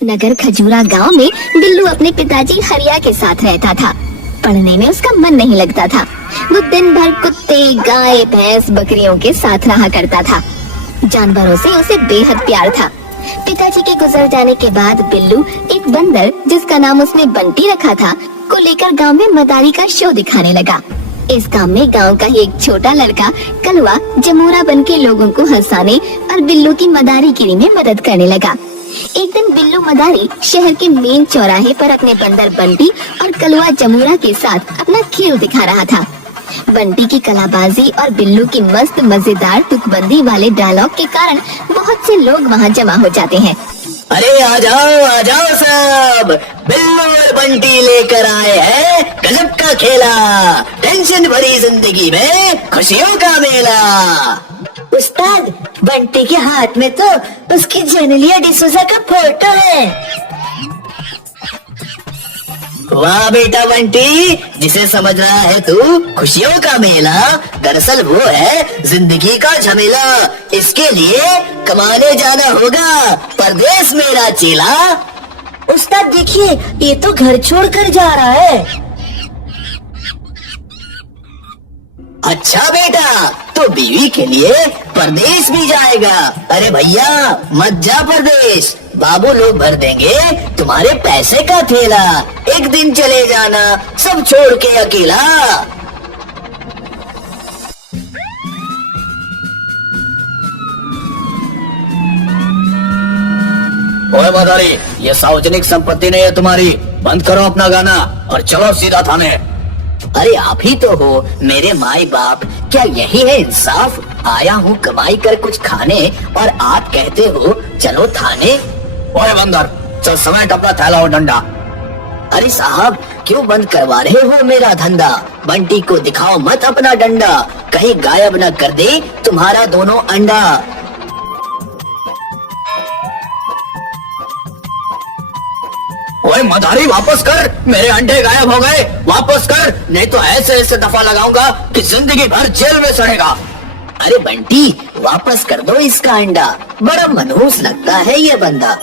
नगर खजूरा गांव में बिल्लू अपने पिताजी हरिया के साथ रहता था। पढ़ने में उसका मन नहीं लगता था। वो दिन भर कुत्ते, गाय, भैंस, बकरियों के साथ रहा करता था। जानवरों से उसे बेहद प्यार था। पिताजी के गुजर जाने के बाद बिल्लू एक बंदर, जिसका नाम उसने बंटी रखा था, को लेकर गांव में मदारी का शो दिखाने लगा। इस काम में गांव का ही एक छोटा लड़का कलवा जमूरा बनके लोगों को हंसाने और बिल्लू की मदारीगिरी में मदद करने लगा। एक दिन बिल्लू मदारी शहर के मेन चौराहे पर अपने बंदर बंटी और कलवा जमूरा के साथ अपना खेल दिखा रहा था। बंटी की कलाबाजी और बिल्लू की मस्त मजेदार तुकबंदी वाले डायलॉग के कारण बहुत से लोग वहां जमा हो जाते हैं। अरे आ जाओ सब, बिल्लू और बंटी लेकर आए हैं गजब का खेला। टेंशन भरी जिंदगी में खुशियों का मेला। उस्ताद, बंटी के हाथ में तो उसकी जेनेलिया डिसूजा का फोटो है। वाह बेटा बंटी, जिसे समझ रहा है तू खुशियों का मेला, दरअसल वो है जिंदगी का झमेला। इसके लिए कमाने जाना होगा परदेश मेरा चेला। उस्ताद देखिए, ये तो घर छोड़कर जा रहा है। अच्छा बेटा, तो बीवी के लिए परदेश भी जाएगा। अरे भैया मत जा परदेश, बाबू लोग भर देंगे तुम्हारे पैसे का थैला। एक दिन चले जाना सब छोड़ के अकेला। ओए मदारी, ये सार्वजनिक संपत्ति नहीं है तुम्हारी। बंद करो अपना गाना और चलो सीधा थाने। अरे आप ही तो हो मेरे माई बाप, क्या यही है इंसाफ? आया हूँ कमाई कर कुछ खाने और आप कहते हो चलो थाने। ओए बंदर, चल समेट अपना थैला और डंडा। अरे साहब, क्यों बंद करवा रहे हो मेरा धंधा? बंटी को दिखाओ मत अपना डंडा, कहीं गायब न कर दे तुम्हारा दोनों अंडा। ओए मदारी, वापस कर, मेरे अंडे गायब हो गए, वापस कर, नहीं तो ऐसे ऐसे दफा लगाऊंगा कि जिंदगी भर जेल में सड़ेगा। अरे बंटी, वापस कर दो इसका अंडा, बड़ा मनहूस लगता है ये बंदा।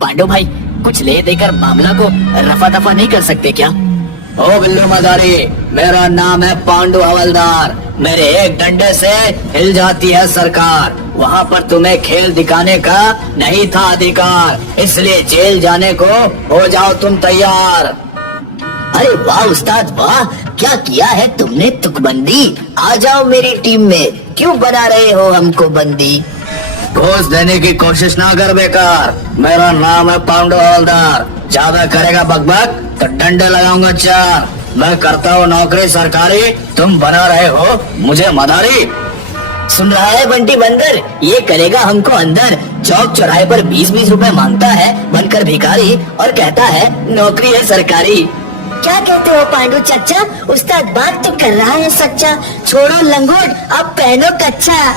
पांडु भाई, कुछ ले देकर मामला को रफा दफा नहीं कर सकते क्या? ओ बिल्लू मदारी, मेरा नाम है पांडु हवलदार। मेरे एक डंडे से हिल जाती है सरकार। वहाँ पर तुम्हें खेल दिखाने का नहीं था अधिकार, इसलिए जेल जाने को हो जाओ तुम तैयार। अरे वाह उस्ताद वाह, क्या किया है तुमने तुकबंदी। आ जाओ मेरी टीम में, क्यों बना रहे हो हमको बंदी? घूस देने की कोशिश ना कर बेकार, मेरा नाम है पांडु हवलदार। ज्यादा करेगा बकबक तो डंडे लगाऊंगा चार। मैं करता हूँ नौकरी सरकारी, तुम बना रहे हो मुझे मदारी। सुन रहा है बंटी बंदर, ये करेगा हमको अंदर। चौक चौराहे पर 20-20 रुपए मांगता है बनकर भिखारी और कहता है नौकरी है सरकारी। क्या कहते हो पांडु चच्चा? उस्ताद बात तो कर रहा है सच्चा। छोड़ो लंगोट, अब पहनो कच्चा।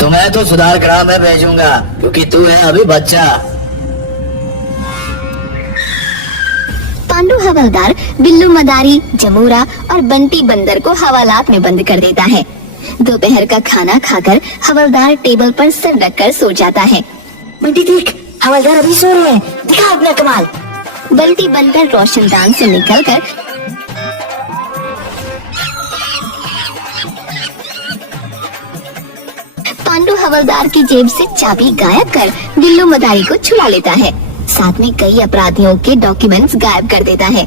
तुम्हें तो सुधार ग्राम में भेजूंगा क्योंकि तू है अभी बच्चा। पांडु हवलदार बिल्लू मदारी, जमूरा और बंटी बंदर को हवालात में बंद कर देता है। दोपहर का खाना खाकर हवलदार टेबल पर सर रखकर सो जाता है। बंटी देख, हवलदार अभी सो रहे हैं, दिखा अपना कमाल। बंटी बंदर रोशनदान से निकलकर पांडु हवलदार की जेब से चाबी गायब कर बिल्लू मदारी को छुड़ा लेता है। साथ में कई अपराधियों के डॉक्यूमेंट्स गायब कर देता है।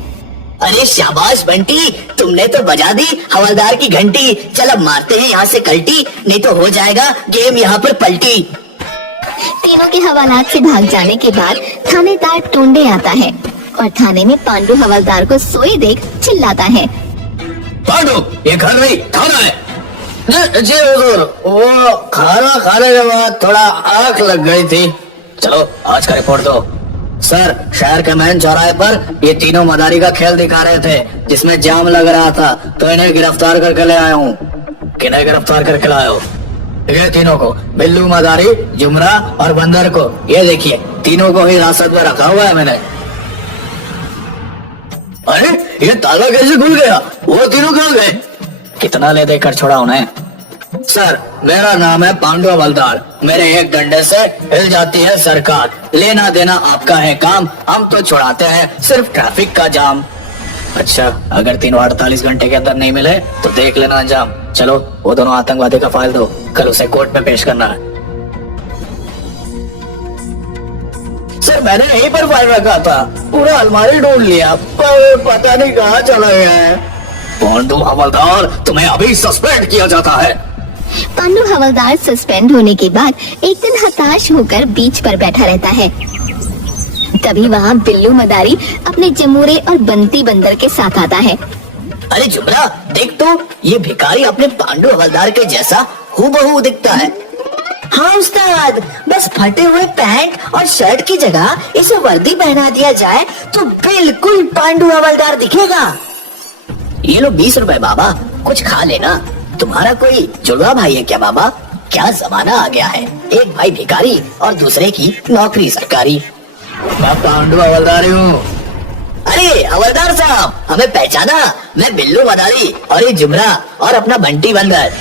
अरे शाबाश बंटी, तुमने तो बजा दी हवलदार की घंटी। चल अब मारते हैं यहाँ से कल्टी, नहीं तो हो जाएगा गेम यहाँ पर पलटी। तीनों के हवालात से भाग जाने के बाद थानेदार टोंडे आता है और थाने में पांडु हवलदार को सोए देख चिल्लाता है, पांडु, ये घर नहीं थाना है। जी हुजूर, वो खाना खाने के बाद थोड़ा आंख लग गई थी। चलो आज का रिपोर्ट दो। सर, शहर के मेन चौराहे पर ये तीनों मदारी का खेल दिखा रहे थे जिसमें जाम लग रहा था, तो इन्हें गिरफ्तार करके ले आया हूँ। किन्हें गिरफ्तार करके लाए हो? ये तीनों को, बिल्लू, मदारी, जुमरा और बंदर को। ये देखिए, तीनों को ही हिरासत में रखा हुआ है मैंने। अरे ये ताला कैसे खुल गया? वो तीनों कहाँ गए? कितना ले देकर छोड़ा उन्हें? सर मेरा नाम है पांडु हवलदार, मेरे एक डंडे से हिल जाती है सरकार, लेना देना आपका है काम, हम तो छुड़ाते हैं सिर्फ ट्रैफिक का जाम। अच्छा, अगर 348 घंटे के अंदर नहीं मिले तो देख लेना अंजाम। चलो वो दोनों आतंकवादी का फाइल दो, कल उसे कोर्ट में पेश करना है। सर मैंने यहीं पर फाइल रखा था, पूरा अलमारी ढूंढ लिया पर पता नहीं कहाँ चला गया है। पांडु हवलदार, तुम्हें अभी सस्पेंड किया जाता है। पांडु हवलदार सस्पेंड होने के बाद एक दिन हताश होकर बीच पर बैठा रहता है। तभी वहाँ बिल्लू मदारी अपने जमूरे और बंटी बंदर के साथ आता है। अरे जुमरा, देख तो ये भिखारी अपने पांडु हवलदार के जैसा हूबहू दिखता है। हाँ उस्ताद, बस फटे हुए पैंट और शर्ट की जगह इसे वर्दी पहना दिया जाए तो बिल्कुल पांडु हवलदार दिखेगा। ये लो 20 रुपए बाबा, कुछ खा लेना। तुम्हारा कोई जुड़वा भाई है क्या बाबा? क्या जमाना आ गया है, एक भाई भिखारी और दूसरे की नौकरी सरकारी। मैं पांडु हवलदार हूँ। अरे हवलदार साहब, हमें पहचाना? मैं बिल्लू मदारी और ये जुमरा और अपना बंटी बंदर।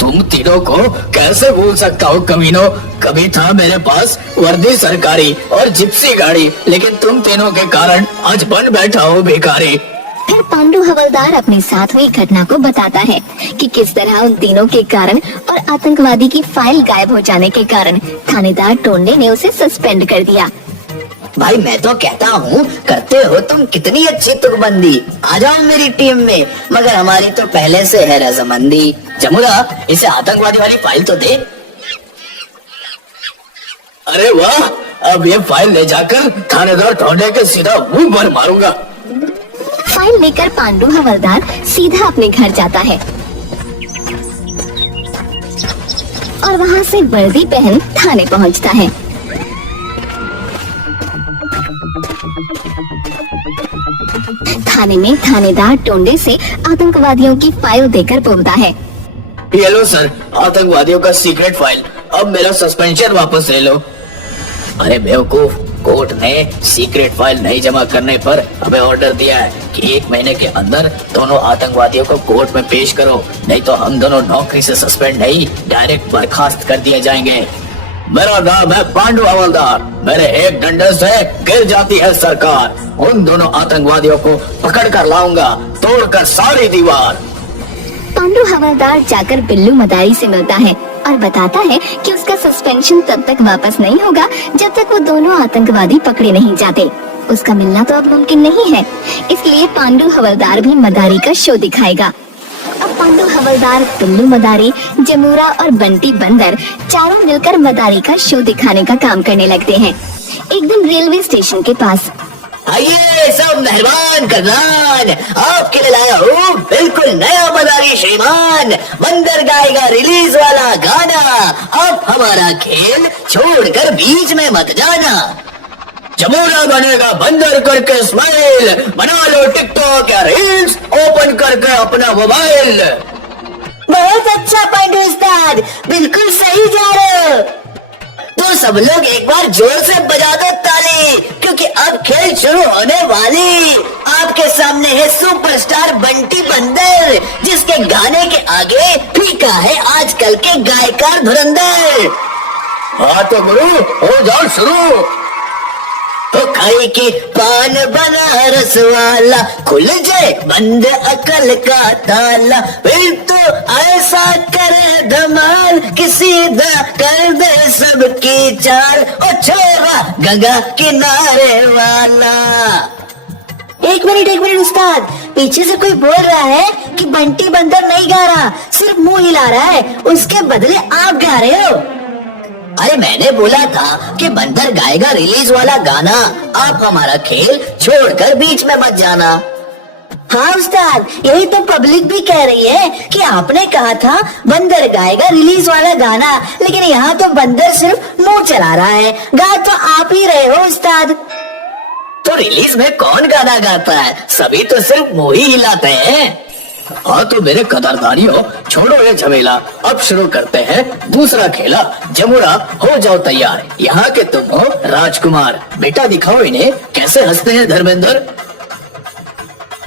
तुम तीनों को कैसे भूल सकता हूँ कमीनों, कभी था मेरे पास वर्दी सरकारी और जिप्सी गाड़ी, लेकिन तुम तीनों के कारण आज बन बैठा हूँ भिखारी। फिर पांडु हवलदार अपने साथ हुई घटना को बताता है कि किस तरह उन तीनों के कारण और आतंकवादी की फाइल गायब हो जाने के कारण थानेदार टोंडे ने उसे सस्पेंड कर दिया। भाई मैं तो कहता हूँ, करते हो तुम कितनी अच्छी तुकबंदी, आ जाओ मेरी टीम में, मगर हमारी तो पहले से है रजामंदी। जमुरा, इसे आतंकवादी वाली फाइल तो दे। अरे वाह, अब ये फाइल ले जाकर थानेदार टोंडे के सीधा मुंह पर मारूंगा। फाइल लेकर पांडु हवलदार सीधा अपने घर जाता है और वहाँ से वर्दी पहन थाने पहुँचता है। थाने में थानेदार टोंडे से आतंकवादियों की फाइल देकर बोलता है, ये लो सर, आतंकवादियों का सीक्रेट फाइल, अब मेरा सस्पेंशन वापस ले लो। अरे बेवकूफ, कोर्ट ने सीक्रेट फाइल नहीं जमा करने पर हमें ऑर्डर दिया है कि 1 महीने के अंदर दोनों आतंकवादियों को कोर्ट में पेश करो, नहीं तो हम दोनों नौकरी से सस्पेंड नहीं, डायरेक्ट बर्खास्त कर दिए जाएंगे। मेरा नाम है पांडु हवलदार, मेरे एक डंडे से गिर जाती है सरकार, उन दोनों आतंकवादियों को पकड़ कर लाऊंगा, तोड़कर सारी दीवार। पांडु हवलदार जाकर बिल्लू मदारी से मिलता है और बताता है कि उसका सस्पेंशन तब तक वापस नहीं होगा जब तक वो दोनों आतंकवादी पकड़े नहीं जाते। उसका मिलना तो अब मुमकिन नहीं है, इसलिए पांडु हवलदार भी मदारी का शो दिखाएगा। अब पांडु हवलदार, बिल्लू मदारी, जमूरा और बंटी बंदर चारों मिलकर मदारी का शो दिखाने का काम करने लगते हैं। एक दिन रेलवे स्टेशन के पास, आइए सब मेहरबान करनान, आपके लिए लाया हूँ बिल्कुल नया मदारी श्रीमान, बंदर गाएगा रिलीज वाला गाना, अब हमारा खेल छोड़कर बीच में मत जाना। जमूरा बनेगा बंदर करके स्माइल, बना लो टिकटॉक या रील्स, ओपन करके अपना मोबाइल। बहुत अच्छा पांडु उस्ताद, बिल्कुल सही जा रहे हो। तो सब लोग एक बार जोर से बजा दो ताली, क्योंकि अब खेल शुरू होने वाली। आपके सामने है सुपरस्टार बंटी बंदर, जिसके गाने के आगे फीका है आजकल के गायकार धुरंधर। हाँ तो गुरु, हो जाओ शुरू। तो खाई की पान बनारस वाला, खुल जाए बंद अकल का ताला, फिर तो ऐसा करे धमाल कि सीधा कर दे सबकी चाल, ओ छोरा गंगा किनारे वाला। एक मिनट उस्ताद, पीछे से कोई बोल रहा है कि बंटी बंदर नहीं गा रहा, सिर्फ मुंह हिला रहा है, उसके बदले आप गा रहे हो। अरे मैंने बोला था कि बंदर गाएगा रिलीज वाला गाना, आप हमारा खेल छोड़कर बीच में मत जाना। हाँ उस्ताद, यही तो पब्लिक भी कह रही है कि आपने कहा था बंदर गाएगा रिलीज वाला गाना, लेकिन यहाँ तो बंदर सिर्फ मुंह चला रहा है, गा तो आप ही रहे हो उस्ताद। तो रिलीज में कौन गाना गाता है, सभी तो सिर्फ मुंह ही हिलाते हैं। हाँ तो मेरे कदरदानियों, छोड़ो ये झमेला, अब शुरू करते हैं दूसरा खेला। जमुरा हो जाओ तैयार, यहाँ के तुम हो राजकुमार। बेटा दिखाओ इन्हें कैसे हंसते हैं धर्मेंद्र।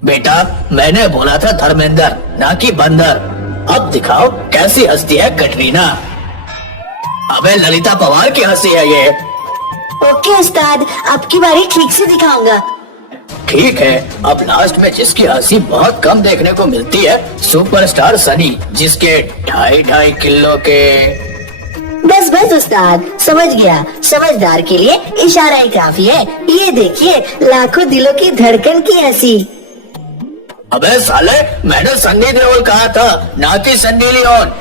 बेटा मैंने बोला था धर्मेंद्र, ना कि बंदर। अब दिखाओ कैसी हंसती है कटरीना। अबे ललिता पवार की हंसी है ये। ओके उस्ताद, अब की बारी ठीक से दिखाऊंगा। ठीक है, अब लास्ट में जिसकी हंसी बहुत कम देखने को मिलती है, सुपरस्टार सनी, जिसके 2.5 किलो के। बस बस उस्ताद, समझ गया। समझदार के लिए इशारा ही काफी है। ये देखिए, लाखों दिलों की धड़कन की हंसी। अबे साले, मैंने सन्नी देओल कहा था, ना कि सन्नी लियोन।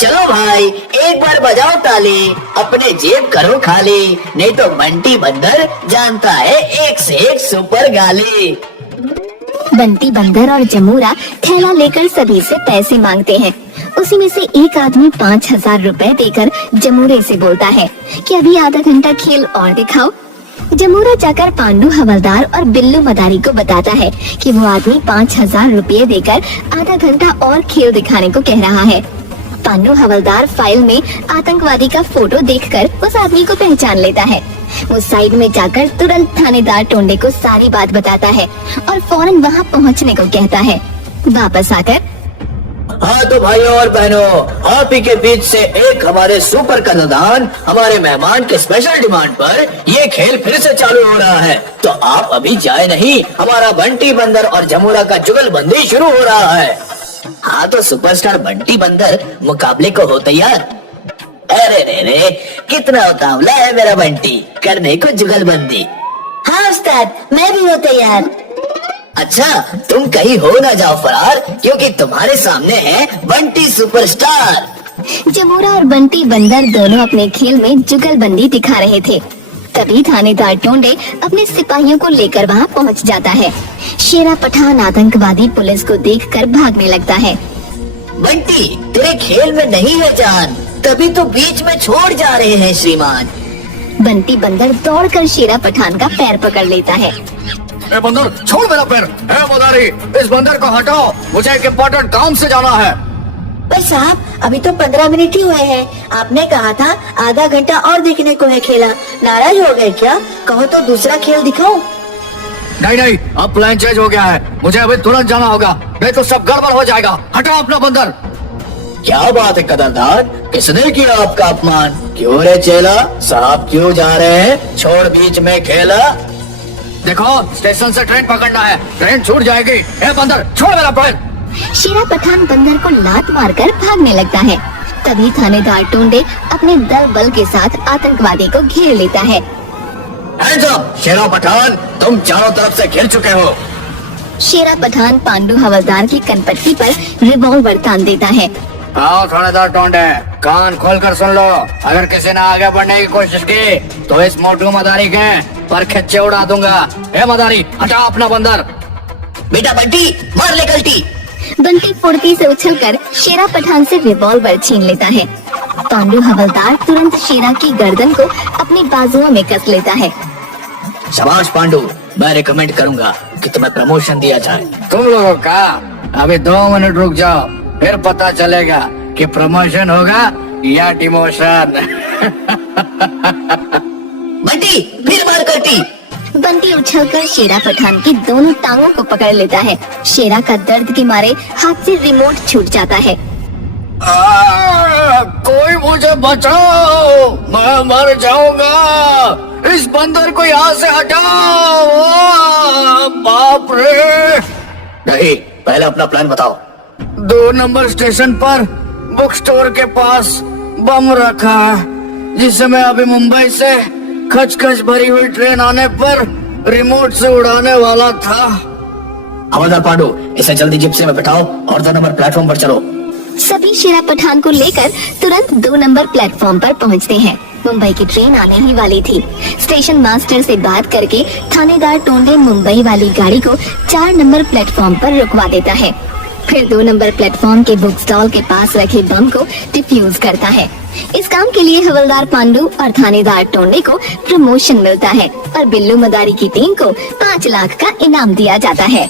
चलो भाई, एक बार बजाओ ताली, अपने जेब करो खाली, नहीं तो बंटी बंदर जानता है एक से एक सुपर गाली। बंटी बंदर और जमूरा थैला लेकर सभी से पैसे मांगते हैं। उसी में से एक आदमी 5,000 रुपए देकर जमूरे से बोलता है कि अभी आधा घंटा खेल और दिखाओ। जमूरा जाकर पांडु हवलदार और बिल्लू मदारी को बताता है कि वो आदमी 5,000 रुपये देकर आधा घंटा और खेल दिखाने को कह रहा है। पांडु हवलदार फाइल में आतंकवादी का फोटो देखकर उस आदमी को पहचान लेता है। वो साइड में जाकर तुरंत थानेदार टोंडे को सारी बात बताता है और फौरन वहाँ पहुँचने को कहता है। वापस आकर, हाँ तो भाइयों और बहनों, आप ही के बीच से एक हमारे सुपर कदरदान, हमारे मेहमान के स्पेशल डिमांड पर ये खेल फिर से चालू हो रहा है। तो आप अभी जाए नहीं, हमारा बंटी बंदर और जमूरा का जुगलबंदी शुरू हो रहा है। हाँ तो सुपरस्टार बंटी बंदर, मुकाबले को हो तैयार? अरे रे रे, कितना उतावला है मेरा बंटी, करने को जुगलबंदी। हाँ उस्ताद, मैं भी हूँ तैयार। अच्छा, तुम कहीं हो ना जाओ फरार, क्योंकि तुम्हारे सामने है बंटी सुपरस्टार। जमूरा और बंटी बंदर दोनों अपने खेल में जुगलबंदी दिखा रहे थे। तभी थानेदार टोंडे अपने सिपाहियों को लेकर वहाँ पहुँच जाता है। शेरा पठान आतंकवादी पुलिस को देखकर भागने लगता है। बंटी, तेरे खेल में नहीं है जान, तभी तो बीच में छोड़ जा रहे हैं श्रीमान। बंटी बंदर दौड़कर शेरा पठान का पैर पकड़ लेता है। ए बंदर, छोड़ मेरा पैर। ए मदारी, इस बंदर को हटाओ, मुझे एक इम्पोर्टेंट काम से जाना है। पर साहब, अभी तो 15 मिनट ही हुए हैं। आपने कहा था आधा घंटा और देखने को है खेला। नाराज हो गए क्या? कहो तो दूसरा खेल दिखाओ। नहीं नहीं, अब प्लान चेंज हो गया है, मुझे अभी तुरंत जाना होगा, नहीं तो सब गड़बड़ हो जाएगा। हटाओ अपना बंदर। क्या बात है कदरदान, किसने किया आपका अपमान? क्यों रे चेला, साहब क्यों जा रहे हैं? छोड़ बीच में खेला। देखो, स्टेशन से ट्रेन पकड़ना है, ट्रेन छूट जाएगी। ए बंदर, छोड़ मेरा पैर। शेरा पठान बंदर को लात मारकर भागने लगता है। तभी थानेदार टोंडे अपने दल बल के साथ आतंकवादी को घेर लेता है। हैंड्स अप, शेरा पठान, तुम चारों तरफ से घिर चुके हो। शेरा पठान पांडु हवलदार की कनपट्टी पर रिवॉल्वर तान देता है। आओ थानेदार टोंडे, कान खोलकर सुन लो, अगर किसी ने आगे बढ़ने की कोशिश की तो इस मोटू मदारी के पर खच्चे उड़ा दूंगा। ए मदारी, हटा अपना बंदर। बेटा बंटी, मार ले गलती। बंटी फुर्ती से उछलकर शेरा पठान से रिवॉल्वर छीन लेता है। पांडु हवलदार तुरंत शेरा की गर्दन को अपनी बाजुओं में कस लेता है। शाबाश पांडु, मैं रिकमेंड करूंगा कि तुम्हें प्रमोशन दिया जाए। तुम लोगों का अभी 2 मिनट रुक जाओ, फिर पता चलेगा कि प्रमोशन होगा या डिमोशन। बंटी, फिर मार करती। बंटी उछलकर शेरा पठान की दोनों टांगों को पकड़ लेता है। शेरा का दर्द के मारे हाथ से रिमोट छूट जाता है। कोई मुझे बचाओ, मैं मर जाऊंगा, इस बंदर को यहाँ से हटाओ। बाप रे। नहीं, पहले अपना प्लान बताओ। 2 नंबर स्टेशन पर बुक स्टोर के पास बम रखा है, जिसे मैं अभी मुंबई से खच भरी हुई ट्रेन आने पर रिमोट से उड़ाने वाला था। हवलदार पांडु, इसे जल्दी जिप्सी में बैठाओ और 2 नंबर प्लेटफॉर्म पर चलो। सभी शेरा पठान को लेकर तुरंत 2 नंबर प्लेटफॉर्म पर पहुंचते हैं। मुंबई की ट्रेन आने ही वाली थी। स्टेशन मास्टर से बात करके थानेदार टोंडे मुंबई वाली गाड़ी को 4 नंबर प्लेटफॉर्म पर रुकवा देता है। फिर 2 नंबर प्लेटफॉर्म के बुक स्टॉल के पास रखे बम को डिफ्यूज करता है। इस काम के लिए हवलदार पांडु और थानेदार टोंडे को प्रमोशन मिलता है और बिल्लू मदारी की टीम को 5 लाख का इनाम दिया जाता है।